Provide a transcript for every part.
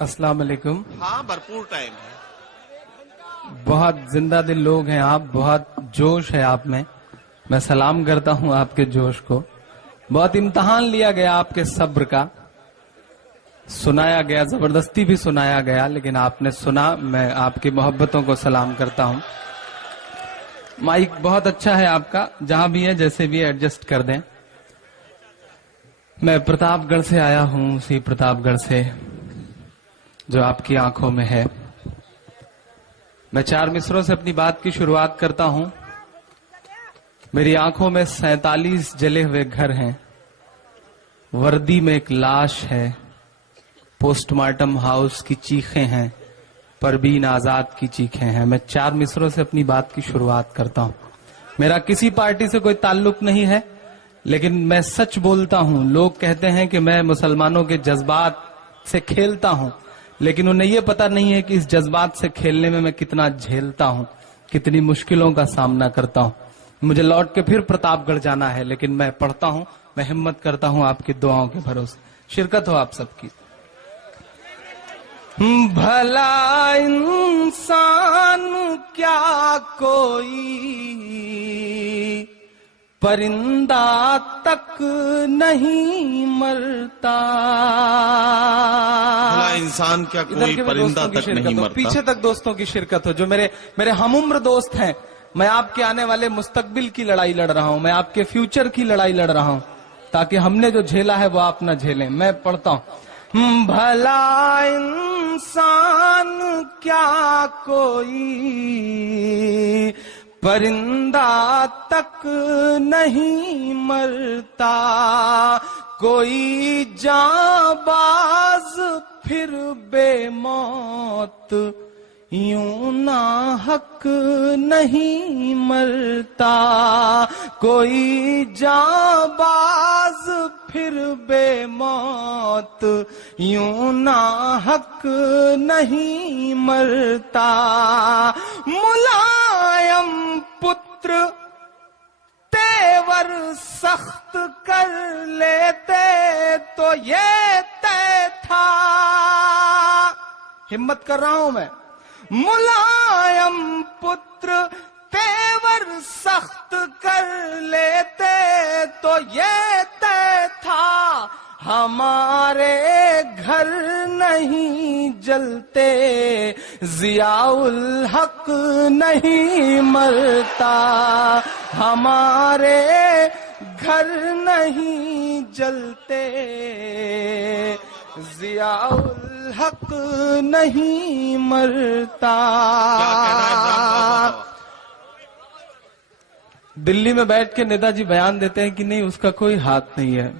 अस्सलाम वालेकुम। हाँ, भरपूर टाइम है। बहुत जिंदा दिल लोग हैं आप, बहुत जोश है आप में। मैं सलाम करता हूं आपके जोश को। बहुत इम्तहान लिया गया आपके सब्र का, सुनाया गया, जबरदस्ती भी सुनाया गया, लेकिन आपने सुना। मैं आपकी मोहब्बतों को सलाम करता हूं। माइक बहुत अच्छा है आपका, जहां भी है जैसे भी एडजस्ट कर दें। मैं प्रतापगढ़ से आया हूं, उसी प्रतापगढ़ से जो आपकी आंखों में है। मैं 4 मिसरों से अपनी बात की शुरुआत करता हूं। मेरी आंखों में 47 जले हुए घर हैं, वर्दी में एक लाश है, पोस्टमार्टम हाउस की चीखें हैं, परवीन आजाद की चीखें हैं। मैं 4 मिसरों से अपनी बात की शुरुआत करता हूं। मेरा किसी पार्टी से कोई ताल्लुक नहीं है, लेकिन मैं सच बोलता हूं। लोग कहते हैं कि मैं मुसलमानों के जज्बात से खेलता हूं, लेकिन उन्हें यह पता नहीं है कि इस जज्बात से खेलने में मैं कितना झेलता हूं, कितनी मुश्किलों का सामना करता हूं। मुझे लौट के फिर प्रतापगढ़ जाना है, लेकिन मैं पढ़ता हूं, मैं हिम्मत करता हूं आपकी दुआओं के भरोसे। शिरकत हो आप सबकी। भला इंसान क्या कोई परिंदा तक नहीं मरता। भला इंसान क्या कोई परिंदा तक नहीं मरता। पीछे तक दोस्तों की शिरकत हो, जो मेरे हमुम्र दोस्त हैं। मैं आपके आने वाले मुस्तकबिल की लड़ाई लड़ रहा हूं, मैं आपके फ्यूचर की लड़ाई लड़ रहा हूं, ताकि हमने जो झेला है वो आप न झेलें। मैं पढ़ता हूं। भला इंसान क्या कोई परिंदा तक नहीं मरता, कोई जाबाज फिर बेमौत यूं ना हक नहीं मरता, कोई जाबाज फिर बेमौत यूं ना हक नहीं मरता। मुलायम पुत्र तेवर सख्त कर लेते तो ये तय था। हिम्मत कर रहा हूं मैं। मुलायम पुत्र तेवर सख्त कर लेते तो ये तय था, हमारे घर नहीं जलते जियाउल हक नहीं मरता, हमारे घर नहीं जलते जियाउल हक नहीं मरता। दिल्ली में बैठ के नेताजी बयान देते हैं कि नहीं उसका कोई हाथ नहीं है।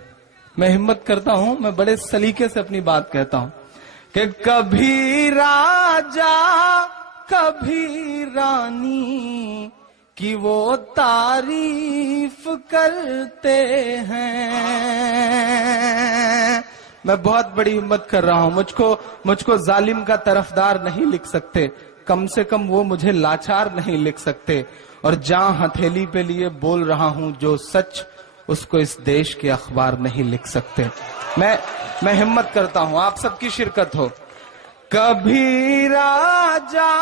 मैं हिम्मत करता हूं, मैं बड़े सलीके से अपनी बात कहता हूं कि कभी राजा कभी रानी की वो तारीफ करते हैं। मैं बहुत बड़ी हिम्मत कर रहा हूं। मुझको जालिम का तरफदार नहीं लिख सकते, कम से कम वो मुझे लाचार नहीं लिख सकते। और जहां हथेली पे लिए बोल रहा हूं जो सच, उसको इस देश के अखबार नहीं लिख सकते। मैं हिम्मत करता हूं, आप सबकी शिरकत हो। कभी राजा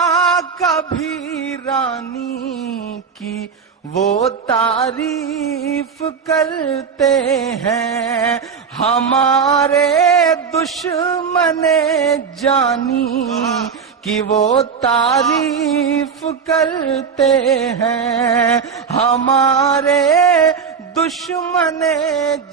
कभी रानी की वो तारीफ करते हैं, हमारे दुश्मने जानी कि वो तारीफ करते हैं, हमारे दुश्मने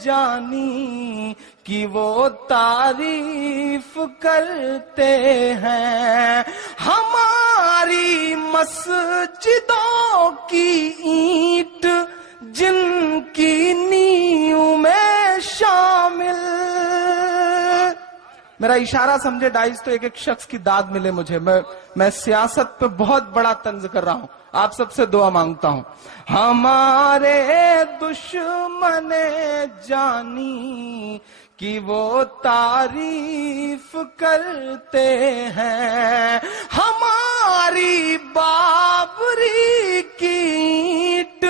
जानी कि वो तारीफ करते हैं। हमारी मस्जिदों की ईंट जिनकी नींव में शामिल। मेरा इशारा समझे डाइस तो एक एक शख्स की दाद मिले मुझे। मैं सियासत पे बहुत बड़ा तंज कर रहा हूं, आप सबसे दुआ मांगता हूं। हमारे दुश्मने जानी कि वो तारीफ करते हैं, हमारी बाबरी की ईंट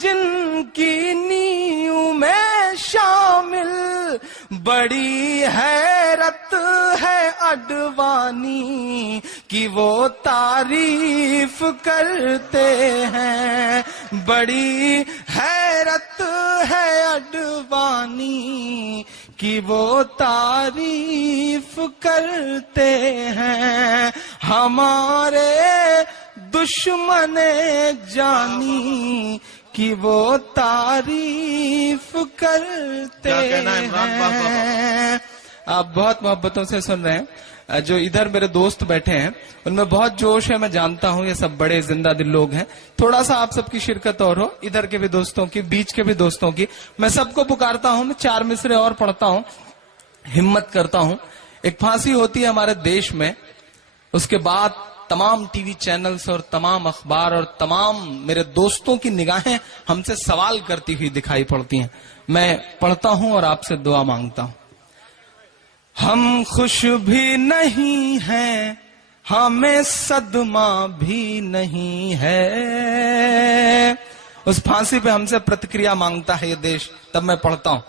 जिनकी नींव में शामिल बड़ी है حیرت ہے اڈوانی کی وہ تعریف کرتے ہیں، بڑی حیرت ہے اڈوانی کی وہ تعریف کرتے ہیں، ہمارے دشمن جانی کی وہ تعریف کرتے ہیں۔ آپ بہت محبتوں سے سن رہے ہیں، جو ادھر میرے دوست بیٹھے ہیں ان میں بہت جوش ہے، میں جانتا ہوں یہ سب بڑے زندہ دل لوگ ہیں، تھوڑا سا آپ سب کی شرکت اور ہو، ادھر کے بھی دوستوں کی، بیچ کے بھی دوستوں کی، میں سب کو پکارتا ہوں، میں 4 مصرے اور پڑھتا ہوں، ہمت کرتا ہوں۔ ایک پھانسی ہوتی ہے ہمارے دیش میں، اس کے بعد تمام ٹی وی چینلز اور تمام اخبار اور تمام میرے دوستوں کی نگاہیں ہم سے سوال کرتی ہوئی دکھائی پڑتی ہیں، میں پڑھتا ہوں اور آپ سے دعا مانگتا ہوں۔ ہم خوش بھی نہیں ہیں، ہمیں صدمہ بھی نہیں ہے، اس پھانسی پہ ہم سے پرتکریا مانگتا ہے یہ دیش، تب میں پڑھتا ہوں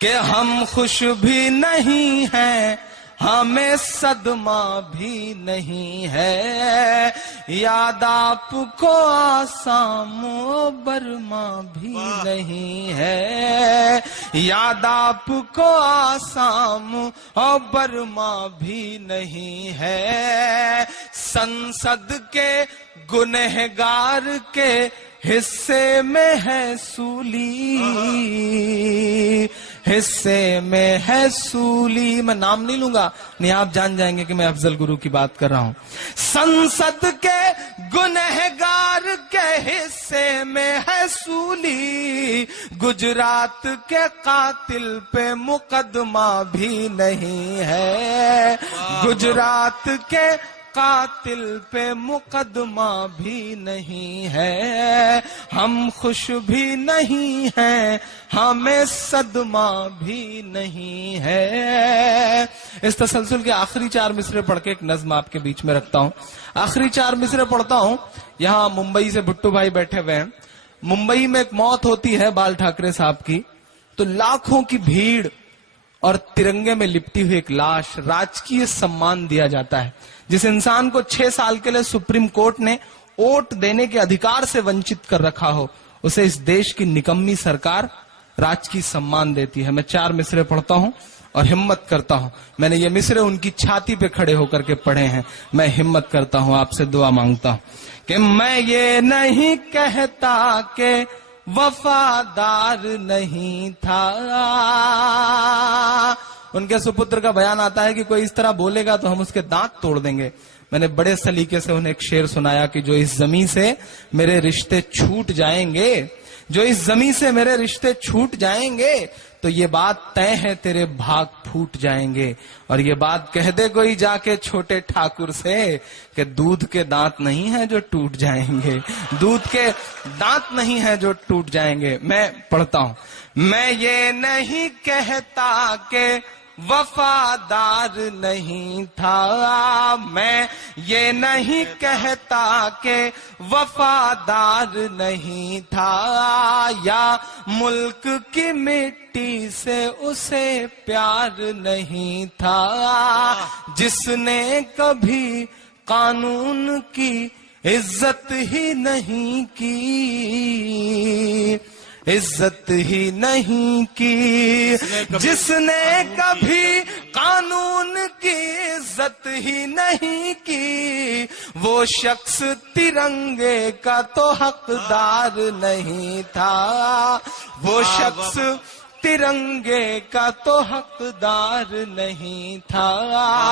کہ ہم خوش بھی نہیں ہیں، ہمیں صدمہ بھی نہیں ہے، یاد آپ کو آسام و برما بھی نہیں ہے، یاد آپ کو آسام و برما بھی نہیں ہے، سنسد کے گنہگار کے حصے میں ہے سولی، حصے میں ہے سولی، میں نام نہیں لوں گا، نہیں آپ جان جائیں گے کہ میں افضل گرو کی بات کر رہا ہوں۔ سنسد کے گنہگار کے حصے میں ہے سولی، گجرات کے قاتل پہ مقدمہ بھی نہیں ہے، گجرات کے قاتل پہ مقدمہ بھی نہیں ہے، ہم خوش بھی نہیں ہیں، ہمیں صدمہ بھی نہیں ہے۔ اس تسلسل کے آخری 4 مصرے پڑھ کے ایک نظم آپ کے بیچ میں رکھتا ہوں، آخری 4 مصرے پڑھتا ہوں۔ یہاں ممبئی سے بھٹو بھائی بیٹھے ہوئے ہیں، ممبئی میں ایک موت ہوتی ہے بال ٹھاکرے صاحب کی، تو لاکھوں کی بھیڑ اور ترنگے میں لپٹی ہوئی ایک لاش، راجکیہ سمان دیا جاتا ہے۔ جس انسان کو 6 سال کے لیے سپریم کورٹ نے ووٹ دینے کے ادھیکار سے ونچت کر رکھا ہو، اسے اس دیش کی نکمی سرکار راجکیہ سمان دیتی ہے۔ میں 4 مصرے پڑھتا ہوں اور ہمت کرتا ہوں، میں نے یہ مصرے ان کی چھاتی پہ کھڑے ہو کر کے پڑھے ہیں، میں ہمت کرتا ہوں، آپ سے دعا مانگتا ہوں کہ میں یہ نہیں کہتا کہ وفادار نہیں تھا۔ ان کے سپتر کا بیان آتا ہے کہ کوئی اس طرح بولے گا تو ہم اس کے دانت توڑ دیں گے۔ میں نے بڑے سلیقے سے انہیں ایک شعر سنایا کہ جو اس زمین سے میرے رشتے چھوٹ جائیں گے، جو اس زمین سے میرے رشتے چھوٹ جائیں گے، تو یہ بات طے ہے تیرے بھاگ پھوٹ جائیں گے، اور یہ بات کہہ دے کوئی جا کے چھوٹے ٹھاکر سے کہ دودھ کے دانت نہیں ہیں جو ٹوٹ جائیں گے، دودھ کے دانت نہیں ہیں جو ٹوٹ جائیں گے۔ میں پڑھتا ہوں، میں یہ نہیں کہتا کہ وفادار نہیں تھا، میں یہ نہیں کہتا کہ وفادار نہیں تھا، یا ملک کی مٹی سے اسے پیار نہیں تھا، جس نے کبھی قانون کی عزت ہی نہیں کی، عزت ہی نہیں کی، جس نے کبھی قانون کی عزت ہی نہیں کی، وہ شخص ترنگے کا تو حقدار نہیں تھا، وہ شخص ترنگے کا تو حقدار نہیں تھا۔